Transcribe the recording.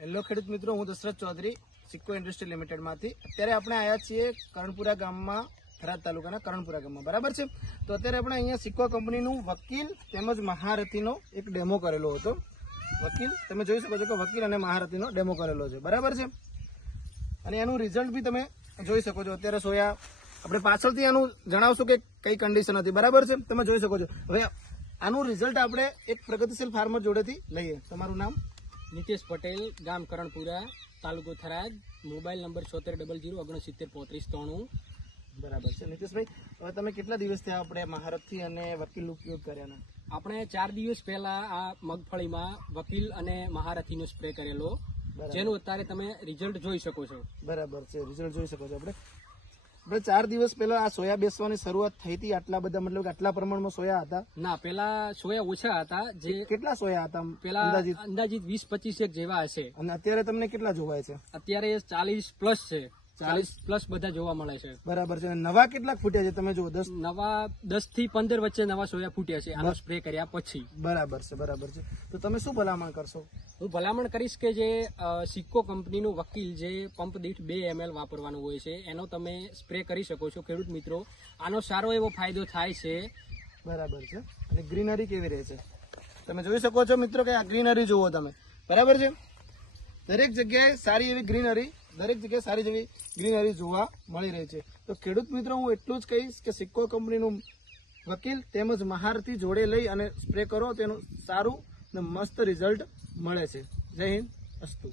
Hello ખેડૂત મિત્રો, હું દશરથ ચૌધરી સિક્કો ઇન્ડસ્ટ્રી લિમિટેડ માંથી. અત્યારે આપણે આવ્યા છીએ કરણપુરા ગામમાં, થરાદ તાલુકાના કરણપુરા ગામમાં, બરાબર છે. તો અત્યારે આપણે અહીંયા સિક્કો કંપનીનું વકીલ તેમજ મહારથીનો એક ડેમો કરેલો હતો. વકીલ તમે જોઈ શકો છો કે વકીલ અને મહારથીનો ડેમો કરેલો છે, બરાબર છે. અને એનું રિઝલ્ટ બી તમે જોઈ શકો છો. અત્યારે સોયા આપણે પાછળથી આનું જણાવશું કે કઈ કન્ડિશન હતી, બરાબર છે. તમે જોઈ શકો છો. હવે આનું રિઝલ્ટ આપણે એક પ્રગતિશીલ ફાર્મર જોડેથી લઈએ. તમારું નામ? નીતેશ પટેલ, ગામ કરણપુરા, તાલુકો થરાદ, મોબાઈલ નંબર 7600696393. બરાબર છે નીતેશભાઈ. હવે તમે કેટલા દિવસ થયા આપણે મહારથથી અને વકીલ ઉપયોગ કર્યા? આપણે 4 દિવસ પહેલા આ મગફળીમાં વકીલ અને મહારથીનો સ્પ્રે કરેલો, જેનું અત્યારે તમે રિઝલ્ટ જોઈ શકો છો. બરાબર છે, રિઝલ્ટ જોઈ શકો છો. આપણે 4 દિવસ પહેલા આ સોયા બેસવાની શરૂઆત થઈ હતી. આટલા બધા મતલબ કે આટલા પ્રમાણમાં સોયા હતા? ના, પેલા સોયા ઓછા હતા. જે કેટલા સોયા હતા પેલા અંદાજિત 20-25 જેવા હશે. અને અત્યારે તમને કેટલા જોવાય છે? અત્યારે 40+ છે. 40+ બધા જોવા મળે છે. બરાબર છે. નવા કેટલાક ફૂટ્યા છે તમે જુઓ? 10 થી 15 વચ્ચે નવા સોયા ફૂટ્યા છે આનો સ્પ્રે કર્યા પછી. બરાબર છે, બરાબર છે. તો તમે શું ભલામણ કરશો? હું ભલામણ કરીશ કે જે સિક્કો કંપનીનું વકીલ જે પંપ દીઠ 2 ml વાપરવાનું હોય છે, એનો તમે સ્પ્રે કરી શકો છો ખેડૂત મિત્રો. આનો સારો એવો ફાયદો થાય છે. બરાબર છે. અને ગ્રીનરી કેવી રહે છે તમે જોઈ શકો છો મિત્રો, કે આ ગ્રીનરી જુઓ તમે, બરાબર છે. દરેક જગ્યાએ સારી એવી ગ્રીનરી, દરેક જગ્યાએ સારી જેવી ગ્રીનરી જોવા મળી રહી છે. તો ખેડૂત મિત્રો હું એટલું જ કહીશ કે સિક્કો કંપનીનું વકીલ તેમજ મહારથી જોડે લઈ અને સ્પ્રે કરો, તેનું સારું અને મસ્ત રિઝલ્ટ મળે છે. જય હિન્દ, અસ્તુ.